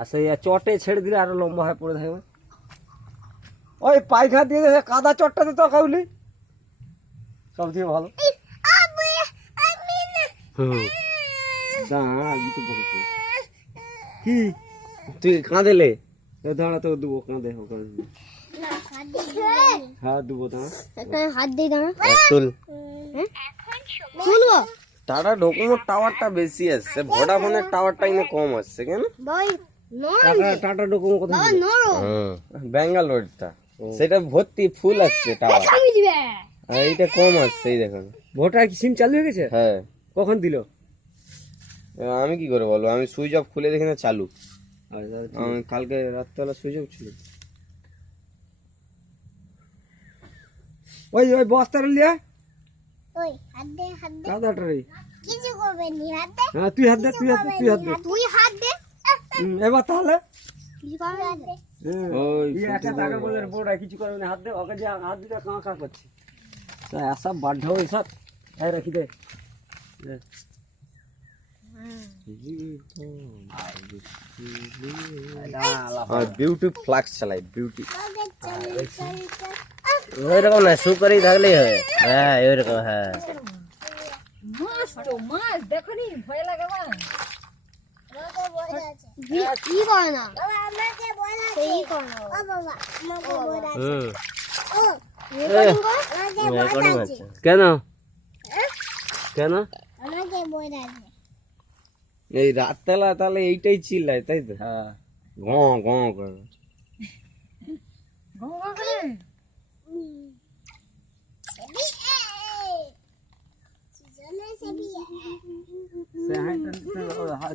আচ্ছা চটে ছেড়ে দিলে আরো লম্বা হয়ে পড়ে থাকবে। ওই পায়খানা দিয়ে কাদা চটটাতে তো খাওয়ালি সব থেকে ভালো। কি তুই কাঁদেলে দাঁড়া তো দেবো, কাঁদে হ্যাঁ দেবো, দাঁড়া হাত দিয়ে দাঁড়া তুল। তুলবো। টাটা ডোকোমোর টাওয়ারটা বেশি আসছে, ভোডাফোনের টাওয়ারটা ইনে কম আসছে কেন? টাটা ডোকোমো কোথায়? ব্যাঙ্গালোরটা সেটা ভর্তি ফুল আসছে টাওয়ার, আর এইটা কম আসছে। এই দেখুন ভোটার কি সিম চালু হয়ে গেছে? হ্যাঁ। কখন দিল? আমি কি করে বলবো, আমি সুইচ অফ খুলে দেখি না চালু। কালকে রাত্রেবেলা সুইচ অফ ছিল। ওই ওই বস্তাটা লিয়া ওই হাত দে, হাত দে। কাদাটা রে কিছু করবে নি, হাত দে। হ্যাঁ তুই হাত দে, তুই হাত দে, তুই হাত দে। তুই হাত দে। এবার তাহলে কিছু করবে না। ওই একটা টাকা বলে বোড়া কিছু করবে না, হাত দে। ওকে যে হাত দিতে কাঁ কাঁ করছে সব বাধ্য হয়ে সব এই রাখি দে। বিউটি ফ্লাক্স চালাই, বিউটি ওইরকম না, শু করেই থাকলেই হয়। হ্যাঁ ওইরকম, হ্যাঁ মাছ তো মাছ দেখো নি, ভয় লাগে না। কি করে না বাবা, আমাকে বলা সেই করে না ও বাবা, আমাকে বলা ও রেকর্ডিং আছে। কেন কেন আমাকে বলা এই রাতবেলা তাহলে এইটাই চিল্লায় তাই তো? হ্যাঁ ঘ ঘ করে। গঙ্গা করে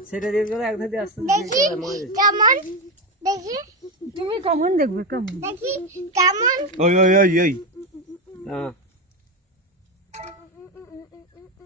ছেড়ে দিয়ে গেলে এক ধারে আসতে দেখি কেমন, দেখি তুমি কেমন দেখবে, কেমন দেখি কেমন। ওই ওই ওই ওই হ্যাঁ